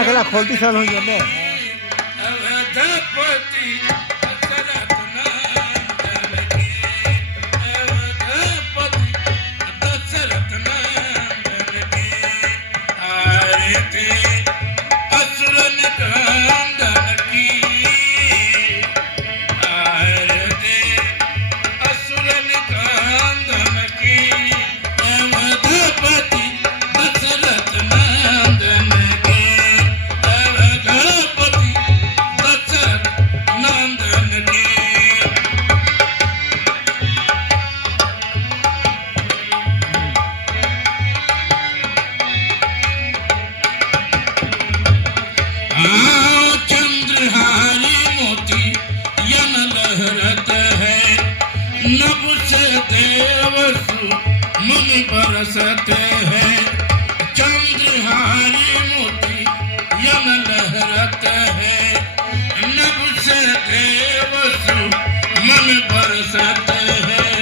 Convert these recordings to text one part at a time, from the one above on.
आखला खोलती साल हो जाने बरसते हैं चंद्रहारी मोती यम लहरते हैं नभ से देवसु मन बरसते हैं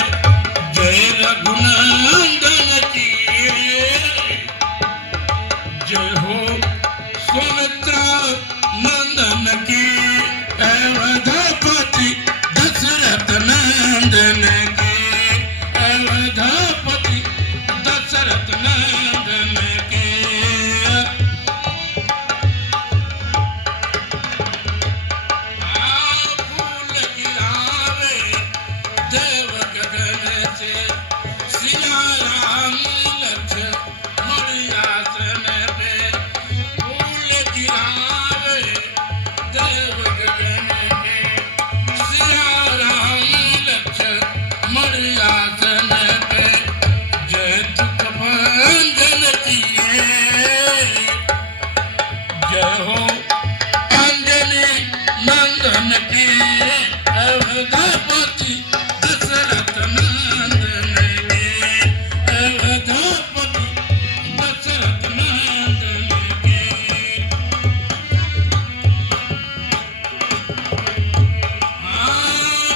जय रघुनंदन की जय हो सुमित्रा नंदन की अवधपति दशरथ नंदन की अवधपति दशरथ नंदन के फूल गिरावे देव गगन से सिया राम लक्ष्मण आसन पे फूल गिरावे देव गगन के सिया राम लक्ष्मण आसन पे जय हो अंजनी नंदन के अवधपति दशरथ नंदन के अवधपति दशरथ नंदन के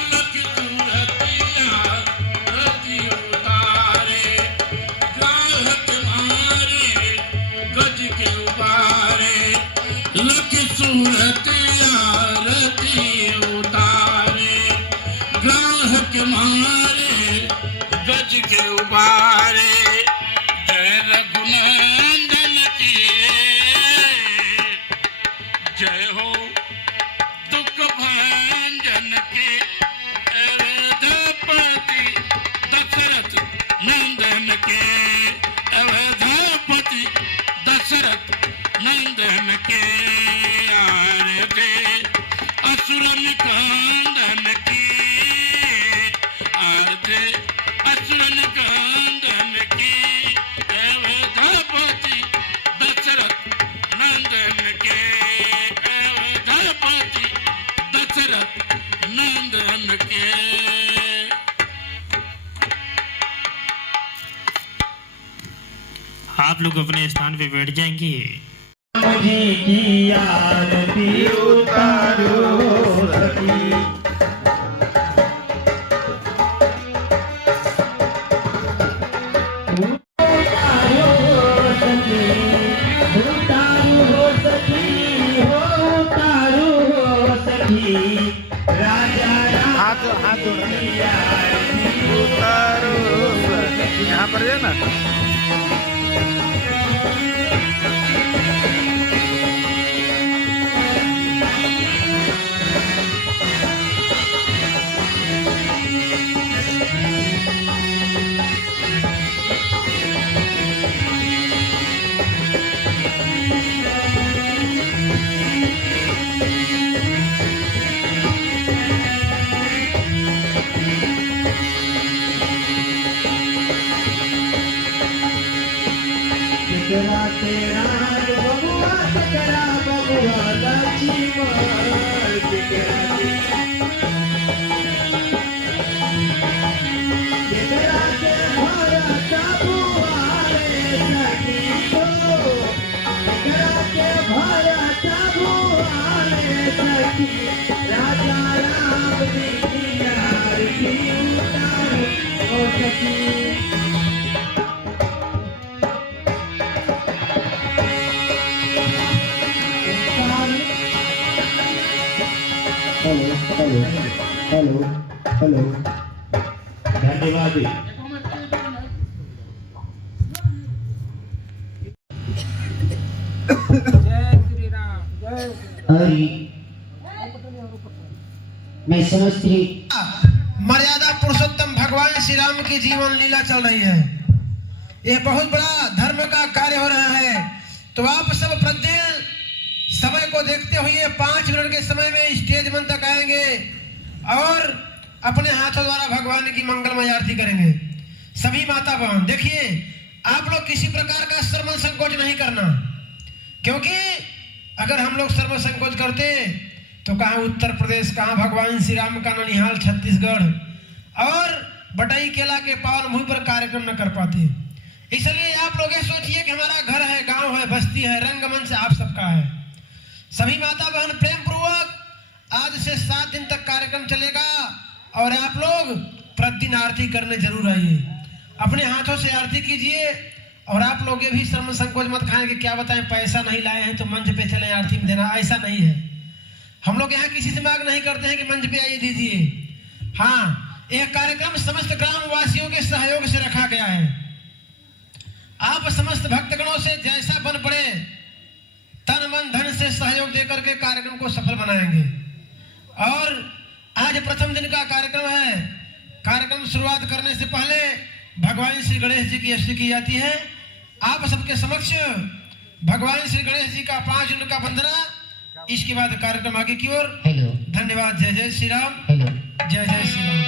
लख सूरतिया रति उतारे गाहक मारे गज के उबारे लख सूरतिया रति उतारे ग्राहक मारे गज के उबारे जय रघुनंदन की जय हो दुख भंजन की अवधपति दशरथ नंदन के अवधपति दशरथ नंदन के आरते असुरन कंदन की आरते असुरन कंदन की अवधपति दशरथ नंदन के अवधपति दशरथ नंदन के आप लोग अपने स्थान पे बैठ जाएंगे। मुझे की आरती उतारो सखी हाथ उतारो यहाँ पर है ना तेरा तेरा बबुआ तेरा बबुआ लक्ष्मण तेरा तेरा के भरत बुआरे सखी हो तेरा के भरत बुआरे सखी राजा राम जी की आरती उतारो ओ सखी हेलो हेलो धन्यवाद। हरि मैं समझती मर्यादा पुरुषोत्तम भगवान श्री राम की जीवन लीला चल रही है। यह बहुत बड़ा धर्म का कार्य हो रहा है। तो आप सब प्रतिदिन समय को देखते हुए 5 मिनट के समय में स्टेज मंच तक आएंगे और अपने हाथों द्वारा भगवान की मंगलमय आरती करेंगे। सभी माता बहन देखिए, आप लोग किसी प्रकार का शर्म संकोच नहीं करना, क्योंकि अगर हम लोग शर्म संकोच करते तो कहाँ उत्तर प्रदेश, कहाँ भगवान श्री राम का ननिहाल छत्तीसगढ़ और बटाई केला के पावन भूमि पर कार्यक्रम न कर पाते। इसलिए आप लोग ये सोचिए कि हमारा घर है, गांव है, बस्ती है, रंगमंच आप सबका है। सभी माता बहन प्रेम पूर्वक आज से 7 दिन तक कार्यक्रम चलेगा और आप लोग प्रतिदिन आरती करने जरूर आइए। अपने हाथों से आरती कीजिए और आप लोग ये भी शर्म संकोच मत खाएं कि क्या बताएं पैसा नहीं लाए हैं तो मंच पे चले आरती में देना। ऐसा नहीं है। हम लोग यहाँ किसी से मांग नहीं करते हैं कि मंच पे आइए दीजिए। हाँ, यह कार्यक्रम समस्त ग्राम वासियों के सहयोग से रखा गया है। आप समस्त भक्तगणों से जैसा बन पड़े तन मन धन से सहयोग देकर के कार्यक्रम को सफल बनाएंगे। और आज प्रथम दिन का कार्यक्रम है। कार्यक्रम शुरुआत करने से पहले भगवान श्री गणेश जी की स्तुति की जाती है। आप सबके समक्ष भगवान श्री गणेश जी का 5 मिनट का वंदना, इसके बाद कार्यक्रम आगे की ओर। धन्यवाद। जय जय श्री राम। जय जय श्री राम।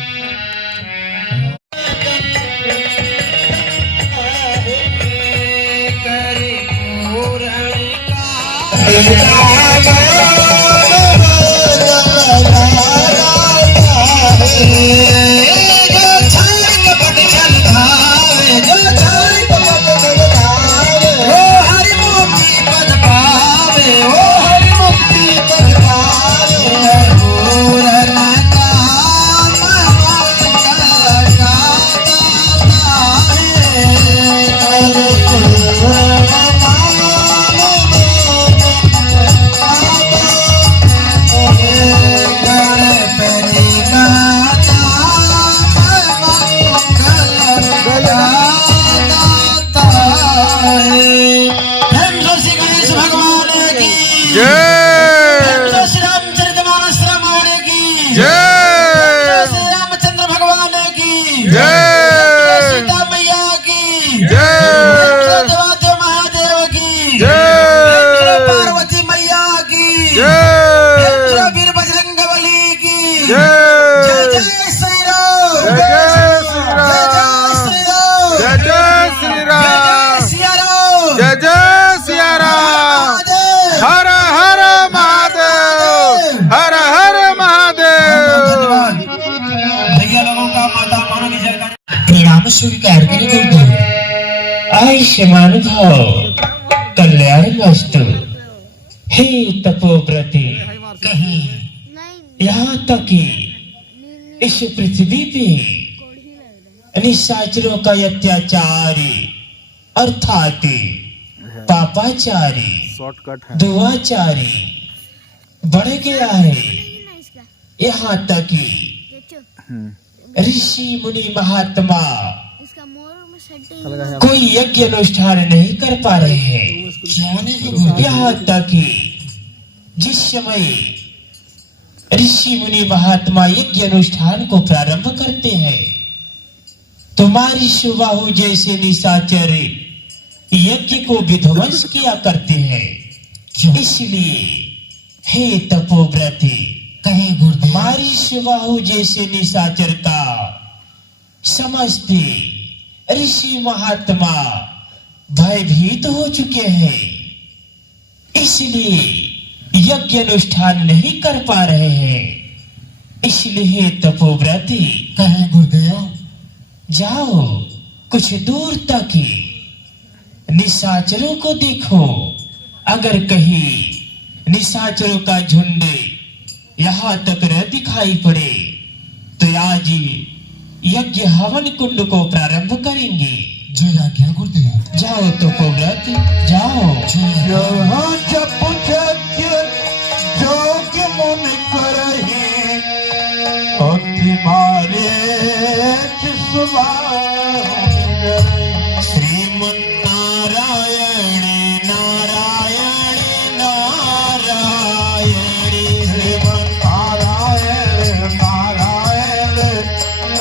स्वीकार करें आयुष्मान भाव कल्याण वस्तु। हे तपोव्रते, कहीं यहाँ तक कि इस पृथ्वी पे निशाचरों का अत्याचारी अर्थात पापाचारी दुआचारी बढ़ गया है। यहाँ तक कि ऋषि मुनि महात्मा कोई यज्ञ अनुष्ठान नहीं कर पा रहे हैं। यहाँ तक कि जिस समय ऋषि मुनि महात्मा यज्ञ अनुष्ठान को प्रारंभ करते हैं तुम्हारी सुबाहु जैसे निशाचर यज्ञ को विध्वंस किया करते हैं। इसलिए हे तपोव्रते, कहे गुरुदेव सुबाहु जैसे निशाचर का समस्त ऋषि महात्मा भयभीत हो चुके हैं, इसलिए यज्ञ अनुष्ठान नहीं कर पा रहे हैं। इसलिए तपोव्रते, कहे गुरुदेव जाओ कुछ दूर तक निशाचरों को देखो। अगर कहीं निशाचरों का झुंड यहाँ तक न दिखाई पड़े तो आज यज्ञ हवन कुंड को प्रारंभ करेंगे। जय आज्ञा गुरुदेव। जाओ तपोव्रते, जाओ। जप यज्ञ जोग मुनि करहि मारे श्रीमन्नारायण नारायण नारायण श्रीमन्नारायण नारायण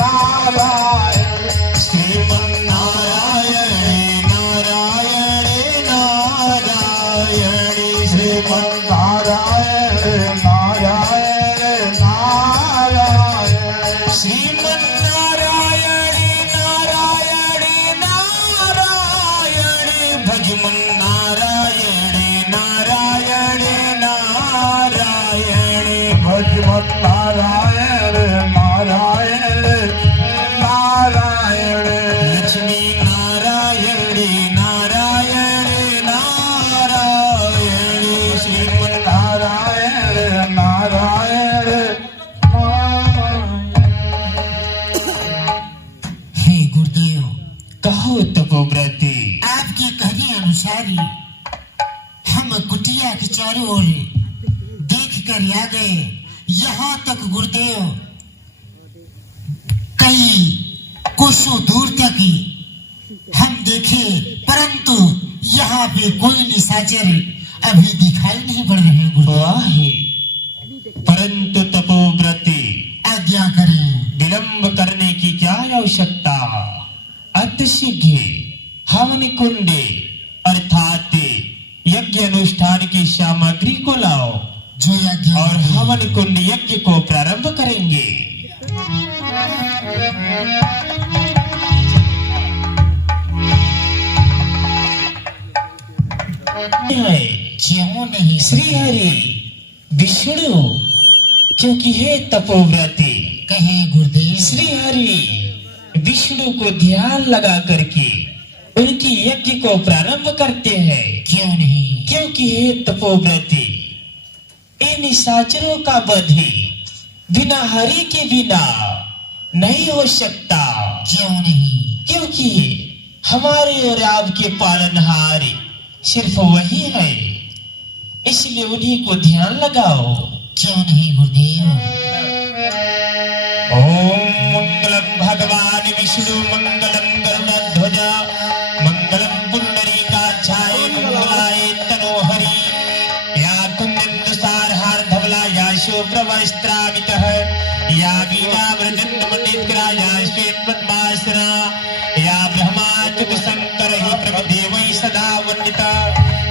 नारायण श्रीमन्नारायण नारायण नारायण श्रीमन्नारायण नारायण नारायण श्रीमन्नारायण नारायण नारायण भजमन्नारायण नारायण नारायण भजमन्नारायण नारायण नारायण लक्ष्मी नारायण नारायण नारायण श्रीमन्नारायण नारायण हे गुरुदेव, कहो तपोव्रती आपके कहने अनुसार ही हम कुटिया के चारों ओर देख कर आ गए। यहाँ तक गुरुदेव कई कोसों दूर तक ही हम देखे, परंतु यहाँ पे कोई निशाचर अभी दिखाई नहीं पड़ रहे गुरुदेव। वाह, परंतु तपोव्रती आज्ञा करें। विलंब करने की क्या आवश्यकता। अतिशीघ्र हवन कुंडे अर्थात यज्ञ अनुष्ठान की सामग्री को लाओ जो आज्ञा और करें। हवन कुंड यज्ञ को प्रारंभ करेंगे। क्यों नहीं श्री हरि विष्णु, क्योंकि हे तपोव्रती कहे गुरुदेव। श्री हरि विष्णु को ध्यान लगा करके उनकी यज्ञ को प्रारंभ करते हैं। क्यों नहीं? क्योंकि हे तपोव्रती इन निशाचरों का वध बिना हरि के बिना नहीं हो सकता। क्यों नहीं? क्योंकि हमारे और आपके पालनहार सिर्फ वही है, इसलिए उन्हीं को ध्यान लगाओ। क्यों नहीं गुरुदेव? ओम मंगलम भगवान विष्णु मंगलम गरुड़ध्वज मंगलम पुंडरीकाक्षाय मंगलाय तनोहरि या कुंदसार हार धवला या शुभ्रवस्त्रामितः या वीणा वृजन मंडितकरा या श्वेत पद्मासना या ब्रह्माच्युत शंकर हि प्रभदेवै सदा वन्दिता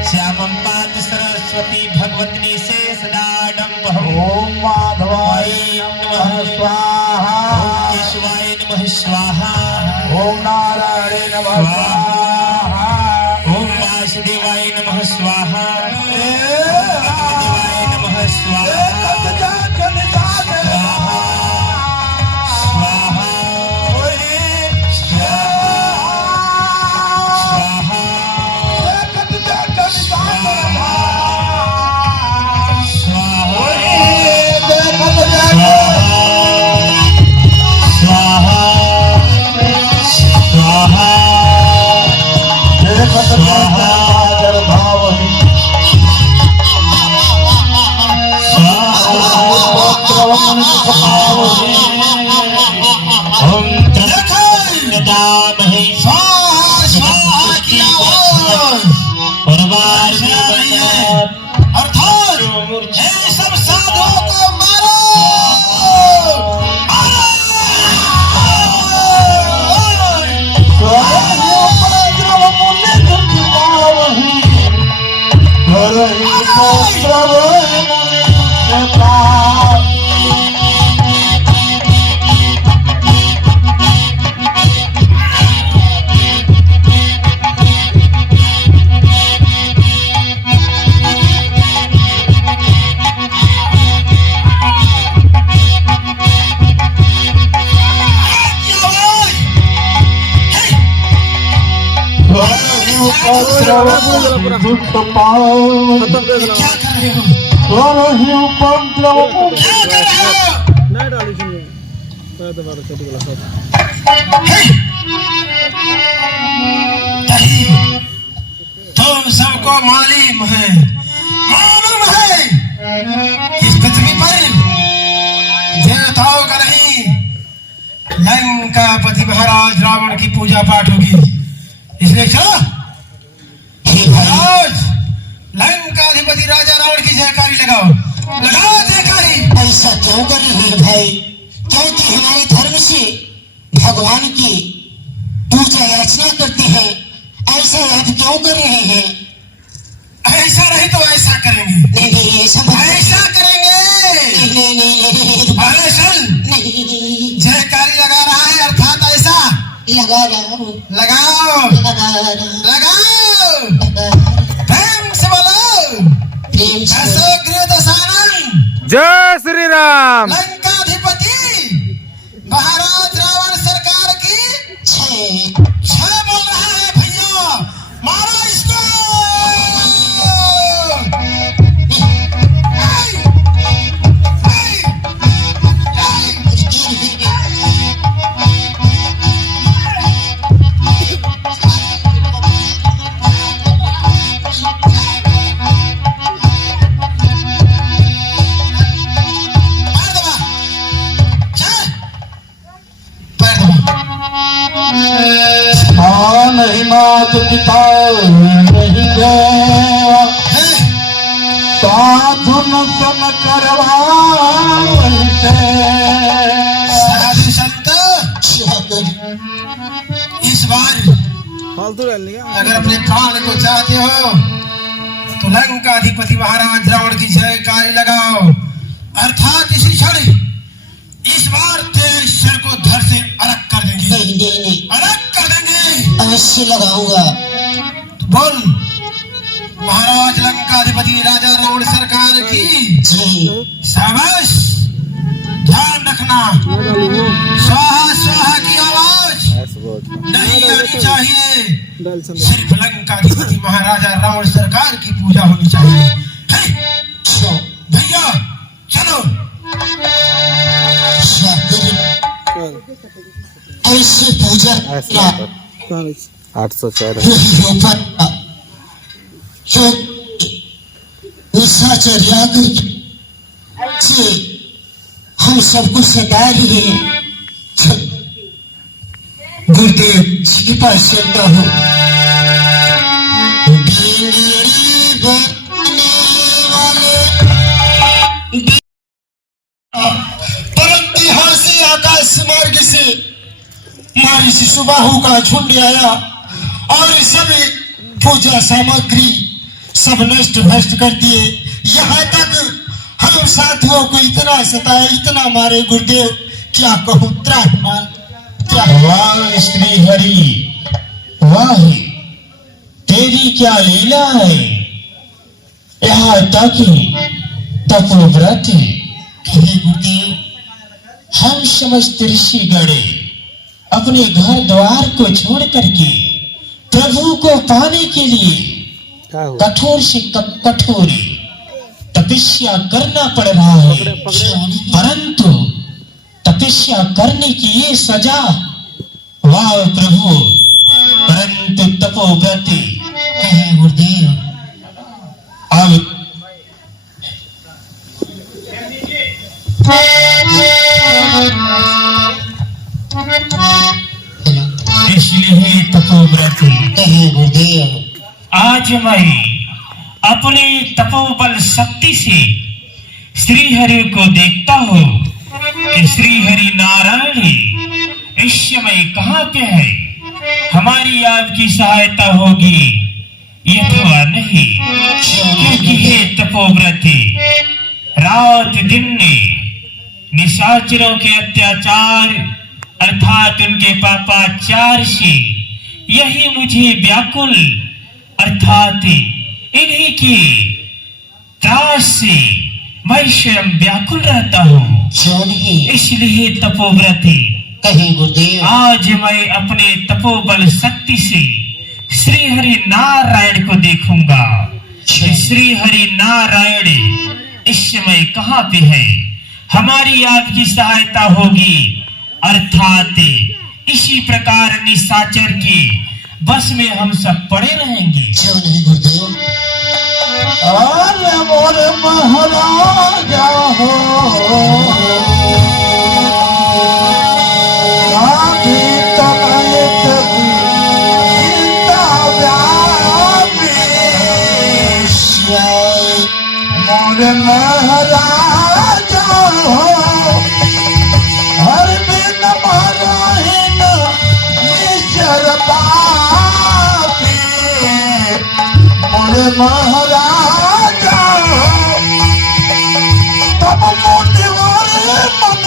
श्यामं पात सरस्वती भगवती से सदा डम्बः। ओम माधवाय नमः स्वाहा, ओम केशवाय नमः स्वाहा, ओम नारायण नमः स्वाहा, ओम वासुदेवाय नमः स्वाहा, ओम देवाय नमः स्वाहा, तुम सबको मालूम है इस पृथ्वी पर देवताओं का नहीं लंकापति महाराज रावण की पूजा पाठ होगी, इसलिए चलो हे भाई, महाराज लंकाधिपति राजा रावण की जयकारी लगाओ, लगाओ जयकारी। ऐसा क्यों कर रहे हैं भाई? क्योंकि हमारे धर्म से भगवान की पूजा याचना करते हैं, ऐसा आप क्यों कर रहे हैं? ऐसा रहे तो ऐसा करेंगे, नहीं नहीं, ऐसा ऐसा करेंगे। नहीं नहीं अरे चल, नहीं, जयकारी लगा रहा है अर्थात ऐसा लगा रहा हूँ, लगाओ लगा रहा हूँ, लगाओ, लगा रहा हूँ। प्रेम से बोलो, प्रेम से ऐसो गृहदशानन जय श्री राम। लंकाधिपति महाराज रावण सरकार की छे जय बोल रहा है भैया, मारो इसको। नहीं मात पिता नहीं गया, साधुन सन करवाते। साधु संत इस बार अगर अपने प्राण को चाहते हो तो लंकाधिपति महाराज रावण की जयकारी लगाओ, अर्थात इसी क्षण इस बार तेरे सिर को धड़ से अलग कर देंगे, नहीं नहीं, अलग कर देंगे। अवश्य लगाऊंगा। तो बोल, महाराज लंकाधिपति राजा रावण सरकार की जी शाबाश। ध्यान रखना, स्वाहा स्वाहा की आवाज नहीं आनी चाहिए, सिर्फ लंकाधिपति महाराजा रावण सरकार की पूजा होनी चाहिए। हे, भैया चलो। ऐसे पूजा किया 804 से हम सबको सता रही है। गुरुदेव जी के पास चलता हूँ। परंतु यहाँ से आकाश मार्ग से मारी शिशुबाहु का झुंड आया और सभी पूजा सामग्री सब नष्ट भ्रष्ट कर दिए। यहाँ तक हम साथियों को इतना सताए, इतना मारे गुरुदेव, क्या कहूँ। त्राहिमाम। वाह श्री हरि, वाह तेरी क्या लीला है। यहाँ तक तपोव्रत हे गुरुदेव, हम समस्त ऋषिगण अपने घर द्वार को छोड़ करके प्रभु को पाने के लिए कठोर से कठोर तपस्या करना पड़ रहा है, परंतु तपस्या करने की ये सजा। वाह प्रभु, परंतु तपोव्रत हे गुरुदेव, अब इसलिए तपोव्रत हे गुरुदेव, आज मैं अपने तपोबल शक्ति से श्री हरि को देखता हूँ कि श्री हरि नारायण इस समय कहाँ पे है। हमारी आपकी सहायता होगी अथवा नहीं, क्योंकि हे तपोव्रती रात दिन ने निशाचरों के अत्याचार अर्थात उनके पापाचार से यही मुझे व्याकुल अर्थात इन्हीं की त्रास से मैं स्वयं व्याकुल रहता हूँ। क्यों नहीं? इसलिए तपोव्रती कहे गुरुदेव, आज मैं अपने तपोबल शक्ति से श्री हरि नारायण को देखूंगा कि श्री हरि नारायण इस समय कहाँ पे है। हमारी आपकी सहायता होगी अर्थात इसी प्रकार निशाचर की बस में हम सब पड़े रहेंगे। क्यों नहीं गुरुदेव? अरे मोरे महाराजा हो, मोरे महाराजा तब मोटे वाले मन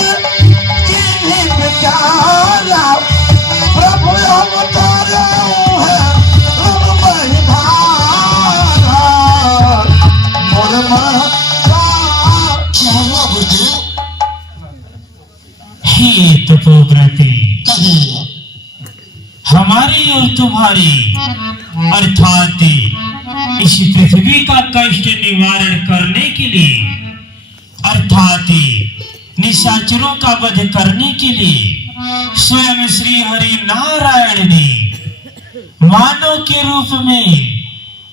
जिन्हें बेचारा प्रभु अवतारा है उनमें धारा मोरे महाराजा। क्या हुआ गुरुदेव? हे तपोव्रते, कहिए। हमारी और तुम्हारी अर्थात इस पृथ्वी का कष्ट निवारण करने के लिए अर्थात निशाचरों का वध करने के लिए स्वयं श्री हरि नारायण ने मानव के रूप में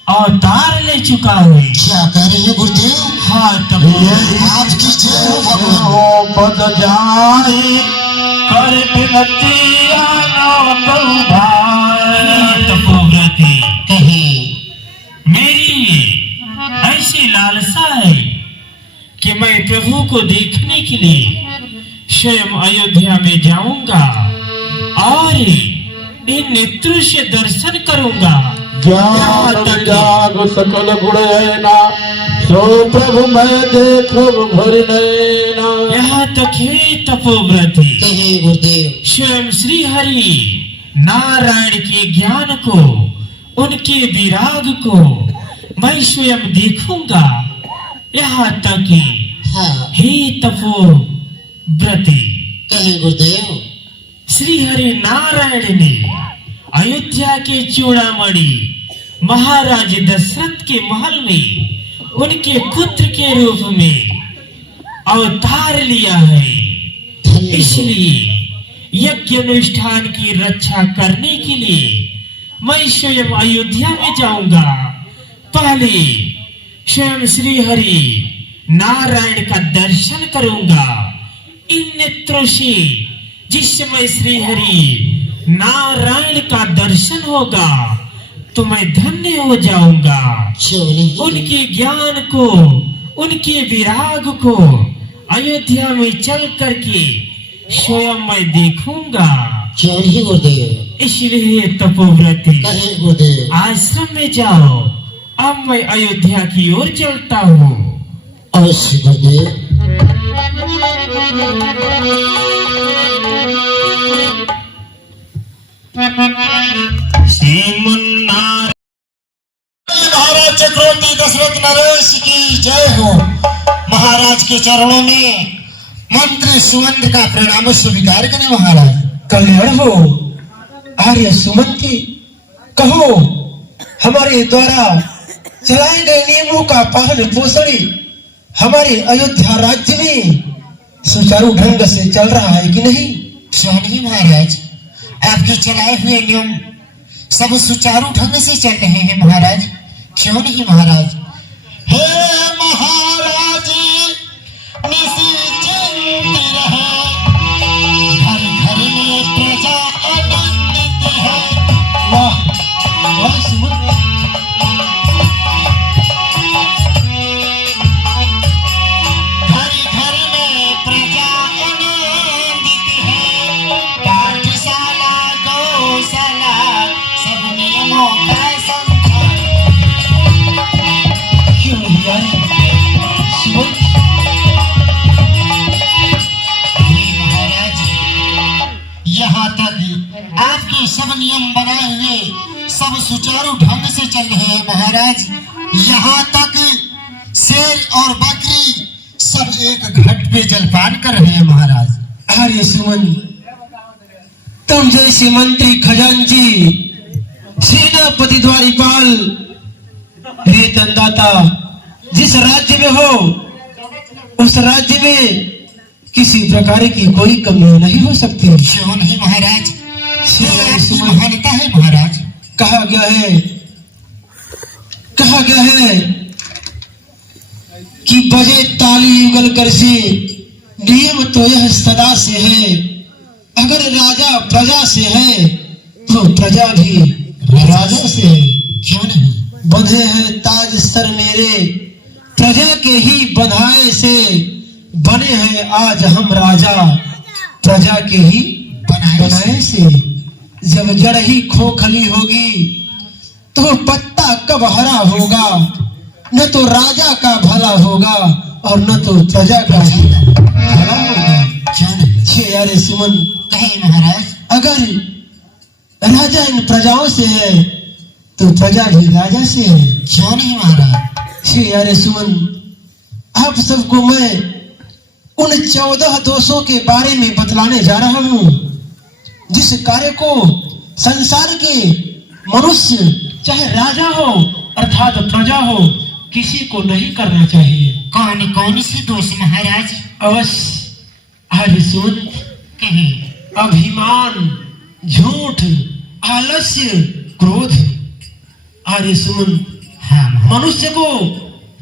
अवतार ले चुका है। क्या कह रहे हैं गुरुदेव? हाँ तपोव्रते, आपकी जय हो भगवान। पद जाए कर विनती आना कहूँ भाई। तपोव्रते, कहिए। मेरी ऐसी लालसा है कि मैं प्रभु को देखने के लिए स्वयं अयोध्या में जाऊंगा और इन नेत्रों से दर्शन करूंगा। ज्ञान विराग सकल गुण है ना सो प्रभु मैं देखो भर नैना। यहाँ तक है तपोव्रते, कहिए गुरुदेव। स्वयं श्री हरि नारायण के ज्ञान को, उनके विराग को मैं स्वयं देखूंगा। यहाँ तक हाँ, हे तपोव्रते, कहिए गुरुदेव। श्री हरि नारायण ने अयोध्या के चूड़ामणि महाराज दशरथ के महल में उनके पुत्र के रूप में अवतार लिया है। इसलिए यज्ञ अनुष्ठान की रक्षा करने के लिए मैं स्वयं अयोध्या में जाऊंगा। पहले स्वयं श्री हरि नारायण का दर्शन करूंगा इन नेत्रों से। जिस समय श्री हरि नारायण का दर्शन होगा तो मैं धन्य हो जाऊंगा। क्यों नहीं? उनके ज्ञान को, उनके विराग को अयोध्या में चल करके स्वयं मैं देखूंगा। क्यों नहीं गुरुदेव? इसलिए तपोव्रते, कहिए गुरुदेव। आश्रम में जाओ, अब मैं अयोध्या की ओर चलता हूँ। अवश्य गुरुदेव। श्रीमन्नारायण महाराज चक्रवर्ती दशरथ नरेश की जय हो। महाराज के चरणों में मंत्री सुमंत का प्रणाम स्वीकार करें महाराज। कल्याण हो आर्य सुमंती, कहो हमारे द्वारा चलाए गए नियमों का पालन पोषण हमारे अयोध्या राज्य में सुचारू ढंग से चल रहा है कि नहीं? क्यों नहीं महाराज? आपके चलाए हुए नियम सब सुचारू ढंग से चल रहे हैं महाराज। क्यों नहीं महाराज? हे महाराज निश्चिंत रहे, घर घर में प्रजा आनंदित है। वाह वाह सुमंत, घर घर में प्रजा आनंदित है। पाठशाला गौशाला सब नियमों का संकल्प। क्यों नहीं आए सुमंत? महाराज यहाँ तक आपके सब नियम बनाए हुए सब सुचारू ढंग से चल रहे हैं महाराज। यहाँ तक शेर और बकरी सब एक घाट पे जलपान कर रहे हैं महाराज। आर्य सुमंत, तुम जैसे मंत्री खजांची, सेनापति द्वारीपाल, वेतनदाता जिस राज्य में हो उस राज्य में किसी प्रकार की कोई कमी नहीं हो सकती। क्यों नहीं महाराज? आपकी महानता है महाराज। कहा गया है कि बजे ताली युगल कर से, नियम तो यह सदा से है। अगर राजा प्रजा से है तो प्रजा भी राजा से है। क्यों नहीं? बंधे हैं ताज सर मेरे, प्रजा के ही बधाए से बने हैं आज हम राजा, प्रजा के ही बनाए से। जब जड़ ही खोखली होगी तो वो पत्ता कब हरा होगा, न तो राजा का भला होगा और न तो प्रजा का भला होगा। छे यारे सुमन, कहे महाराज, अगर राजा इन प्रजाओं से है तो प्रजा भी राजा से है। क्यों नहीं महाराज? छे यारे सुमन, आप सबको मैं उन 14 दोषों के बारे में बतलाने जा रहा हूँ जिस कार्य को संसार के मनुष्य, चाहे राजा हो अर्थात प्रजा हो, किसी को नहीं करना चाहिए। कौन कौन से दोष महाराज? अवश्य आज सुन। कहे। अभिमान, झूठ, आलस्य, क्रोध। आर्य सुमन, हाँ महाराज। मनुष्य को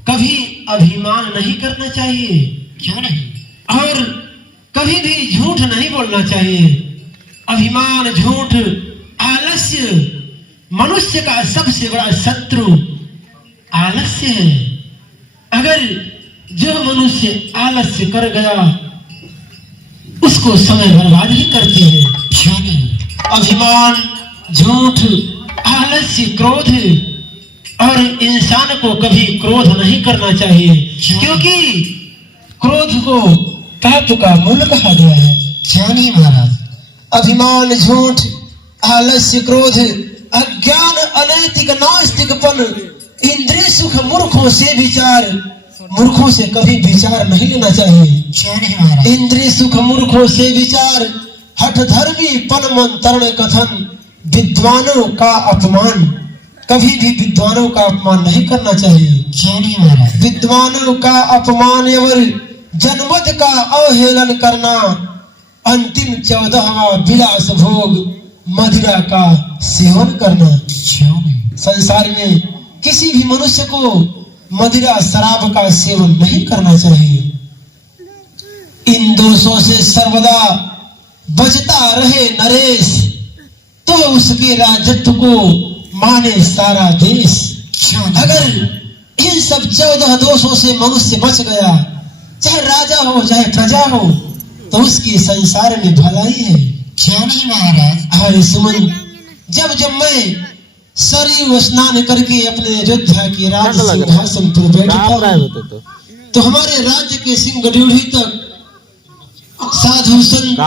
कभी अभिमान नहीं करना चाहिए। क्यों नहीं? और कभी भी झूठ नहीं बोलना चाहिए। अभिमान, झूठ, आलस्य मनुष्य का सबसे बड़ा शत्रु आलस्य है। अगर जो मनुष्य आलस्य कर गया उसको समय बर्बाद ही करते हैं। क्यों नहीं? अभिमान, झूठ, आलस्य, क्रोध, और इंसान को कभी क्रोध नहीं करना चाहिए क्योंकि क्रोध को पाप का मूल कहा गया है। क्यों नहीं महाराज? अभिमान, झूठ, आलस्य, क्रोध, अज्ञान, अनैतिक, नास्तिकपन, इंद्रिय सुख, मूर्खों से विचार, मूर्खों से कभी विचार नहीं लेना चाहिए। क्यों नहीं महाराज? इंद्रिय सुख, मूर्खों से विचार, हठ धर्मी, पन मन, तरण कथन, विद्वानों का अपमान, कभी भी विद्वानों का अपमान नहीं करना चाहिए। क्यों नहीं महाराज? विद्वानों का अपमान एवं जनमत का अवहेलन करना, अंतिम 14वां विलास भोग मदिरा का सेवन करना। क्यों नहीं? संसार में किसी भी मनुष्य को मदिरा, शराब का सेवन नहीं करना चाहिए। इन दोषों से सर्वदा बचता रहे नरेश, तो उसके राजत्व को माने सारा देश। क्यों नहीं? अगर इन सब 14 दोषों से मनुष्य बच गया, चाहे राजा हो चाहे प्रजा हो, तो उसकी संसार में भलाई है। क्यों नहीं महाराज? हरे सुमन, जब जब मैं सरयू स्नान करके अपने अयोध्या के राज सिंहासन पर बैठता हूं, तो हमारे राज्य के सिंह ड्योढ़ी तक साधु संत,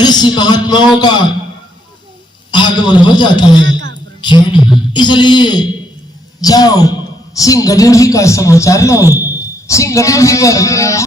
ऋषि महात्माओं का आगमन हो जाता है। क्यों नहीं? इसलिए जाओ सिंह ड्योढ़ी का समाचार लाओ। सिंह ड्योढ़ी पर